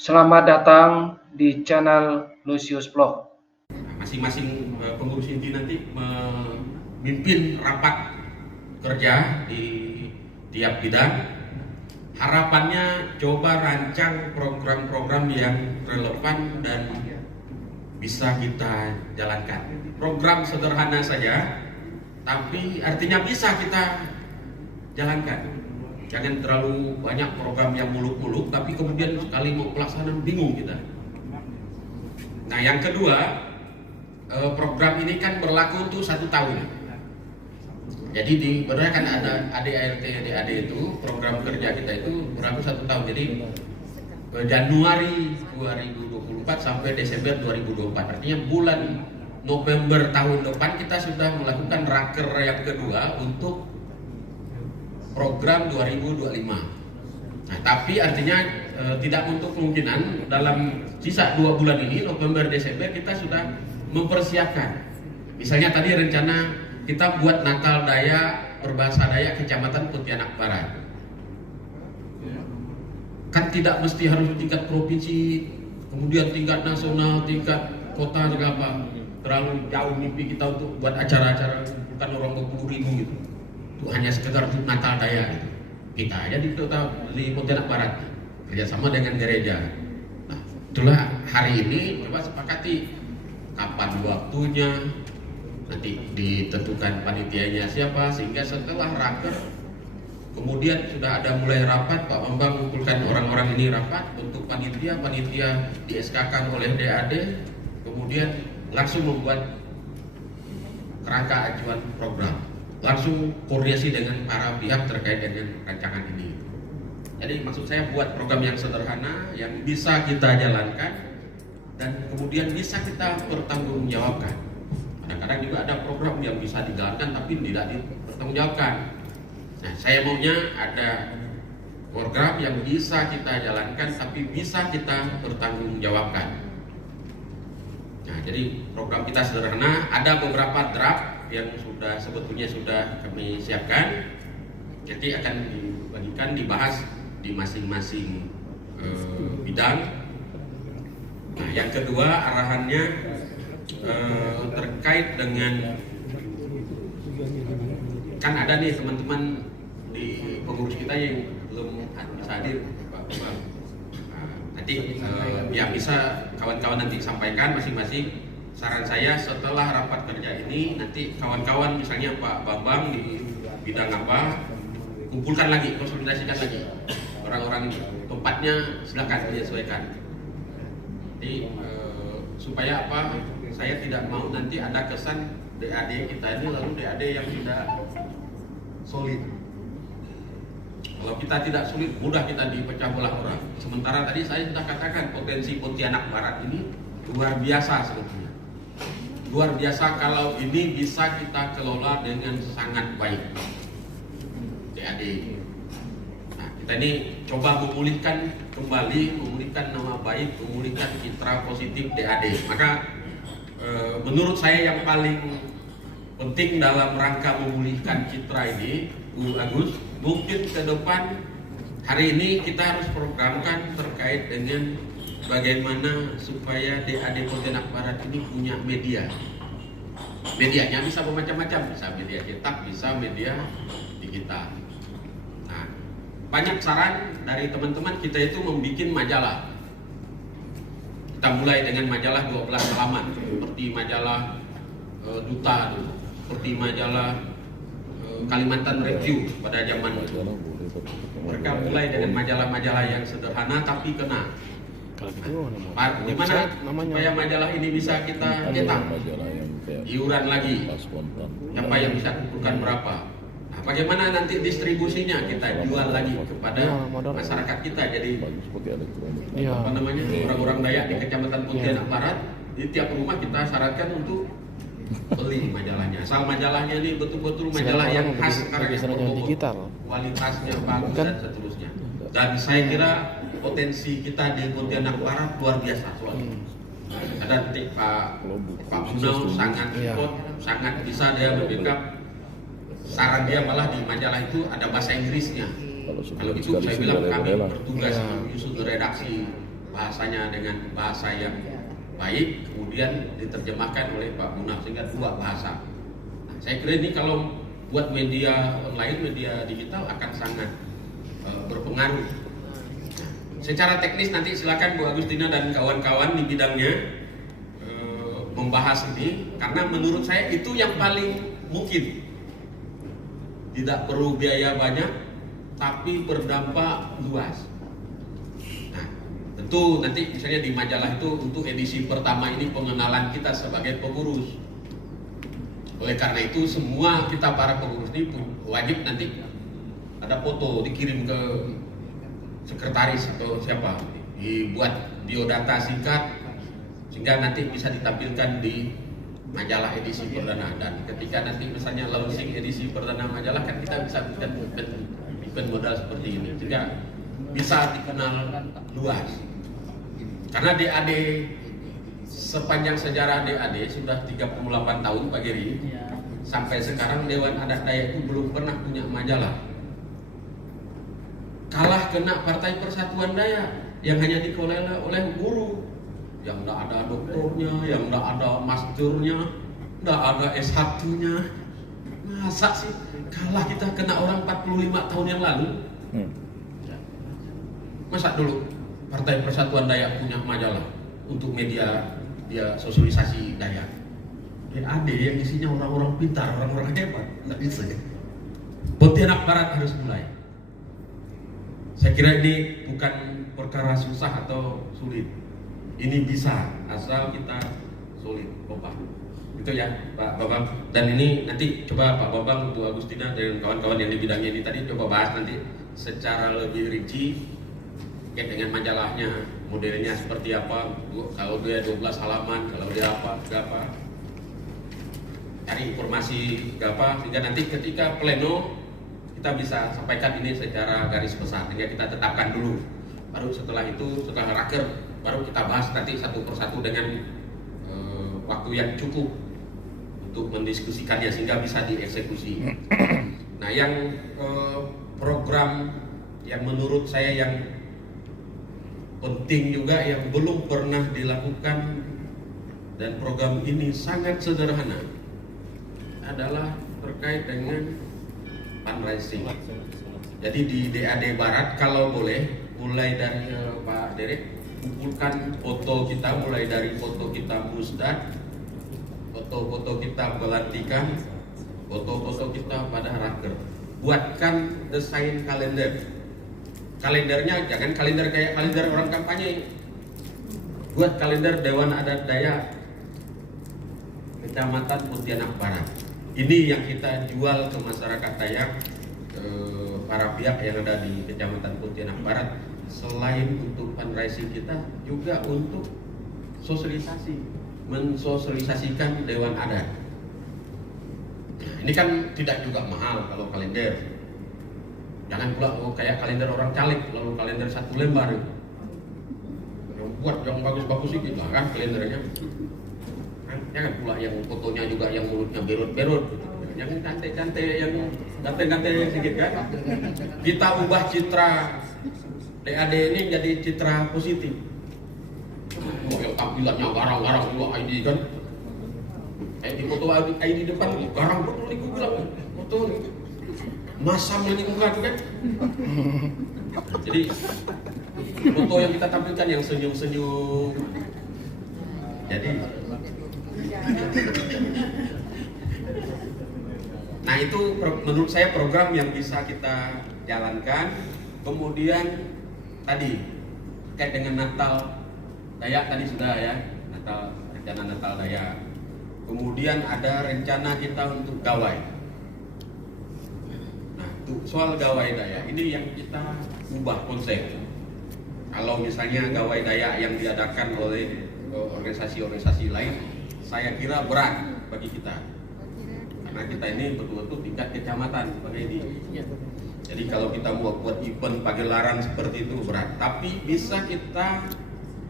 Selamat datang di channel Lucius Vlog. Masing-masing pengurus inti nanti memimpin rapat kerja di tiap bidang. Harapannya coba rancang program-program yang relevan dan bisa kita jalankan. Program sederhana saja, tapi artinya bisa kita jalankan. Jangan terlalu banyak program yang muluk-muluk, tapi kemudian sekali mau pelaksanaan bingung kita. Nah, yang kedua, program ini kan berlaku untuk 1 tahun. Jadi sebenarnya kan ada ADART DAD itu program kerja kita itu berlaku 1 tahun. Jadi Januari 2024 sampai Desember 2024. Artinya bulan November tahun depan kita sudah melakukan raker yang kedua untuk program 2025. Nah, tapi artinya tidak untuk kemungkinan dalam sisa 2 bulan ini November Desember kita sudah mempersiapkan. Misalnya tadi rencana kita buat Natal Dayak berbahasa Dayak Kecamatan Pontianak Barat. Kan tidak mesti harus tingkat provinsi, kemudian tingkat nasional, tingkat kota juga apa. Terlalu jauh mimpi kita untuk buat acara-acara bukan orang 20.000 gitu. Itu hanya sekedar untuk Natal Dayak gitu. Kita aja di Pontianak Barat kerjasama dengan gereja. Nah, itulah hari ini coba sepakati kapan waktunya, nanti ditentukan panitianya siapa, sehingga setelah raker kemudian sudah ada mulai rapat, Pak Bambang mengumpulkan orang-orang ini rapat untuk panitia di SK-kan oleh DAD, kemudian langsung membuat kerangka ajuan program, langsung koordinasi dengan para pihak terkait dengan rancangan ini. Jadi maksud saya buat program yang sederhana yang bisa kita jalankan dan kemudian bisa kita pertanggungjawabkan. Kadang-kadang juga ada program yang bisa dijalankan tapi tidak dipertanggungjawabkan. Nah, saya maunya ada program yang bisa kita jalankan tapi bisa kita pertanggungjawabkan. Nah, jadi program kita sederhana, ada beberapa draft yang sebetulnya sudah kami siapkan. Nanti akan dibagikan, dibahas di masing-masing bidang. Nah, yang kedua arahannya terkait dengan kan ada nih teman-teman di pengurus kita yang belum bisa hadir, Pak Bambang. Nanti ya bisa kawan-kawan nanti sampaikan masing-masing. Saran saya setelah rapat kerja ini nanti kawan-kawan misalnya Pak Bambang di bidang apa, kumpulkan lagi, konsolidasikan lagi orang-orang ini. Tempatnya silakan menyesuaikan. Jadi supaya apa? Saya tidak mau nanti ada kesan DAD kita ini lalu DAD yang tidak solid. Kalau kita tidak solid, mudah kita dipecah belah orang. Sementara tadi saya sudah katakan potensi Pontianak Barat ini luar biasa sebetulnya. Luar biasa kalau ini bisa kita kelola dengan sangat baik. DAD. Nah, kita ini coba memulihkan kembali, memulihkan nama baik, memulihkan citra positif DAD. Maka menurut saya yang paling penting dalam rangka memulihkan citra ini, Bu Agus, mungkin ke depan hari ini kita harus programkan terkait dengan bagaimana supaya DAD Pontianak Barat ini punya media. Medianya bisa bermacam-macam, bisa media cetak, bisa media digital. Nah, banyak saran dari teman-teman kita itu membuat majalah. Kita mulai dengan majalah 12 halaman, seperti majalah Duta, seperti majalah Kalimantan Review pada zaman itu. Mereka mulai dengan majalah-majalah yang sederhana tapi kena. Gimana supaya majalah ini bisa kita cetak? Iuran lagi. Siapa yang bisa kumpulkan berapa? Nah, bagaimana nanti distribusinya? Kita jual lagi kepada masyarakat kita. Jadi apa namanya, orang-orang Dayak di Kecamatan Pontianak Barat, di tiap rumah kita syaratkan untuk beli majalahnya. Asal majalahnya ini betul-betul majalah yang khas karakter digital, kualitasnya bagus dan seterusnya. Dan saya kira potensi kita di Pontianak Barat luar biasa soalnya. Ada nanti Pak Bunau sangat ikut, sangat bisa dia membackup. Saran dia malah di majalah itu ada bahasa Inggrisnya. Kalau itu saya bilang kami bertugas menyusun redaksi bahasanya dengan bahasa yang baik, kemudian diterjemahkan oleh Pak Munaf sehingga 2 bahasa. Nah, saya kira ini kalau buat media online, media digital akan sangat berpengaruh. Nah, secara teknis nanti silakan Bu Agustina dan kawan-kawan di bidangnya membahas ini, karena menurut saya itu yang paling mungkin. Tidak perlu biaya banyak, tapi berdampak luas. Nah, tentu nanti misalnya di majalah itu untuk edisi pertama ini pengenalan kita sebagai pengurus. Oleh karena itu semua kita para pengurus ini wajib nanti ada foto dikirim ke sekretaris atau siapa, dibuat biodata singkat sehingga nanti bisa ditampilkan di majalah edisi perdana. Dan ketika nanti misalnya launching edisi perdana majalah kan kita bisa bikin event modal seperti ini sehingga bisa dikenal luas. Karena DAD sepanjang sejarah DAD sudah 38 tahun Pak Geri, sampai sekarang Dewan Adat Dayak itu belum pernah punya majalah. Kalah kena Partai Persatuan Dayak yang hanya dikelola oleh guru, yang tidak ada doktornya, yang tidak ada masternya, tidak ada S1-nya. Masa sih kalah kita kena orang 45 tahun yang lalu? Masa dulu Partai Persatuan Dayak punya majalah untuk media dia sosialisasi Dayak? DAD yang isinya orang-orang pintar, orang-orang hebat, nggak bisa ya. Pontianak Barat harus mulai. Saya kira ini bukan perkara susah atau sulit. Ini bisa asal kita solid, kompak. Itu ya Pak Bambang. Dan ini nanti coba Pak Bambang, Bu Agustina dan kawan-kawan yang di bidangnya ini tadi coba bahas nanti secara lebih rinci terkait dengan majalahnya, modelnya seperti apa, kalau dia 12 halaman, kalau dia apa, cari informasi apa, sehingga nanti ketika pleno kita bisa sampaikan ini secara garis besar, sehingga kita tetapkan dulu. Baru setelah itu, setelah raker, baru kita bahas nanti satu persatu dengan waktu yang cukup untuk mendiskusikannya sehingga bisa dieksekusi. Nah, yang program yang menurut saya yang penting juga yang belum pernah dilakukan dan program ini sangat sederhana adalah terkait dengan fundraising. Jadi di DAD Barat kalau boleh mulai dari Pak Derek kumpulkan foto kita, mulai dari foto kita musdad, foto-foto kita pelantikan, foto-foto kita pada raker. Buatkan desain kalender. Kalendernya jangan kalender kayak kalender orang kampanye. Buat kalender Dewan Adat Dayak Kecamatan Pontianak Barat. Ini yang kita jual ke masyarakat Dayak, para pihak yang ada di Kecamatan Pontianak Barat. Selain untuk fundraising kita juga untuk sosialisasi, mensosialisasikan Dewan Adat. Ini kan tidak juga mahal kalau kalender. Jangan pula kayak kalender orang caleg, lalu kalender 1 lembar. Yang buat yang bagus-bagus sih gitu kan kalendernya. Jangan pula yang fotonya juga yang mulutnya berut-berut. Yang cantik-cantik, yang ganteng-ganteng sedikit kan. Kita ubah citra DAD ini jadi citra positif. Yang tampilannya garang-garang juga ID kan. Di foto ID depan garang betul nih gue bilang. Foto masam ini muka tuh kan. Jadi foto yang kita tampilkan yang senyum-senyum. Jadi nah itu menurut saya program yang bisa kita jalankan. Kemudian tadi terkait dengan Natal Dayak tadi sudah ya, rencana Natal Dayak. Kemudian ada rencana kita untuk gawai. Nah, untuk soal gawai Dayak ini yang kita ubah konsep. Kalau misalnya gawai Dayak yang diadakan oleh organisasi-organisasi lain, saya kira berat bagi kita. Karena kita ini betul-betul tingkat kecamatan sebagai ini. Jadi kalau kita mau buat event pagelaran seperti itu berat, tapi bisa kita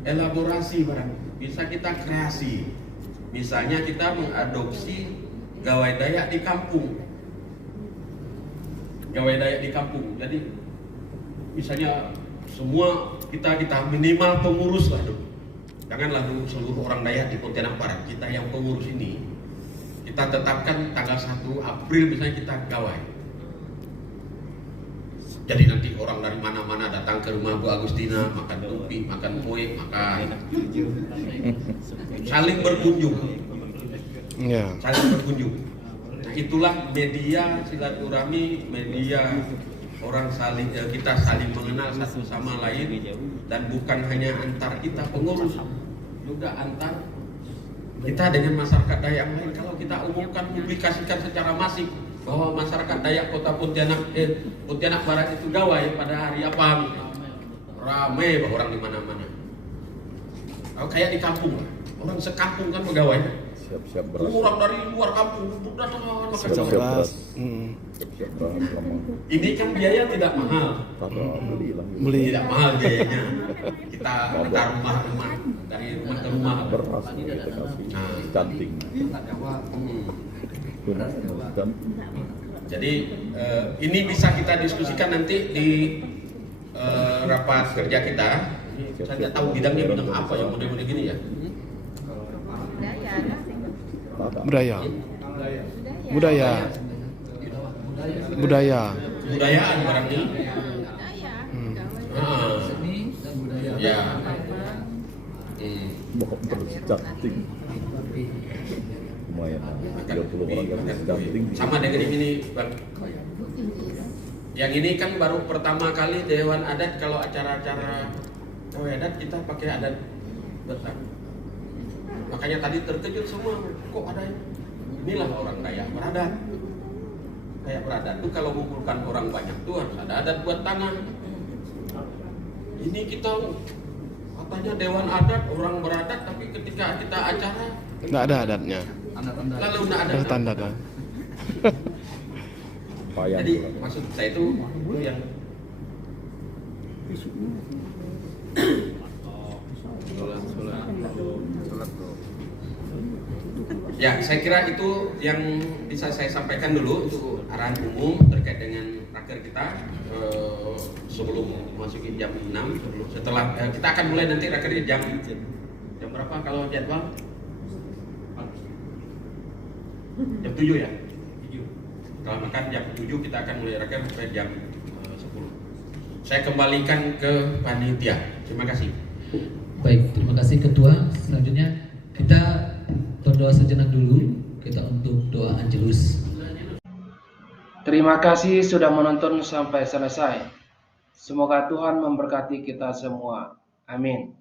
elaborasi barang, bisa kita kreasi. Misalnya kita mengadopsi gawai Dayak di kampung. Gawai Dayak di kampung. Jadi misalnya semua kita minimal pengurus lah dulu. Janganlah dulu seluruh orang Dayak di Pontianak Barat. Kita yang pengurus ini kita tetapkan tanggal 1 April misalnya kita gawai. Jadi nanti orang dari mana-mana datang ke rumah Bu Agustina, makan tupi, makan kue, makan, saling berkunjung, saling berkunjung. Nah, itulah media silaturahmi, media orang saling kita saling mengenal satu sama lain, dan bukan hanya antar kita pengurus, juga antar kita dengan masyarakat Dayak lain. Kalau kita umumkan, publikasikan secara masif bahwa masyarakat Dayak Kota Pontianak Barat itu gawai pada hari apa, ramai bahwa orang di mana-mana. Kalau kayak di kampung lah, orang sekampung kan pegawai. Siap-siap beras. Orang dari luar kampung datang makan Siap-siap beras. Ini kan biaya tidak mahal. Beli. Tidak mahal biayanya. Kita antar rumah-rumah, dari rumah ke rumah. Beras kita kasih. Canting. Jadi ini bisa kita diskusikan nanti di rapat kerja kita. Saya tidak tahu bidangnya bidang apa yang model-model gini ya. Budaya. Budayaan barangnya. Ya. Canting. Lumayan. 30 orang yang canting. Sama dengan ini, Bang. Yang ini kan baru pertama kali Dewan Adat, kalau acara-acara adat kita pakai adat Batak. Makanya tadi terkejut semua, kok ada inilah orang Dayak beradat. Kayak beradat tuh kalau mengumpulkan orang banyak tuh harus ada adat buat tanah. Ini kita katanya Dewan Adat, orang beradat, tapi ketika kita acara Nggak ada adatnya. lalu nggak ada Tanda kan. Jadi maksud saya itu yang ya, saya kira itu yang bisa saya sampaikan dulu untuk arahan umum terkait dengan raker kita sebelum masukin jam 6. Setelah kita akan mulai nanti rakernya jam berapa kalau jadwal? Jam 7 ya? Kalau makan jam 7 kita akan mulai raker sampai jam 10. Saya kembalikan ke panitia. Terima kasih. Baik, terima kasih Ketua. Selanjutnya kita berdoa sejenak dulu, kita untuk doa Angelus. Terima kasih sudah menonton sampai selesai. Semoga Tuhan memberkati kita semua. Amin.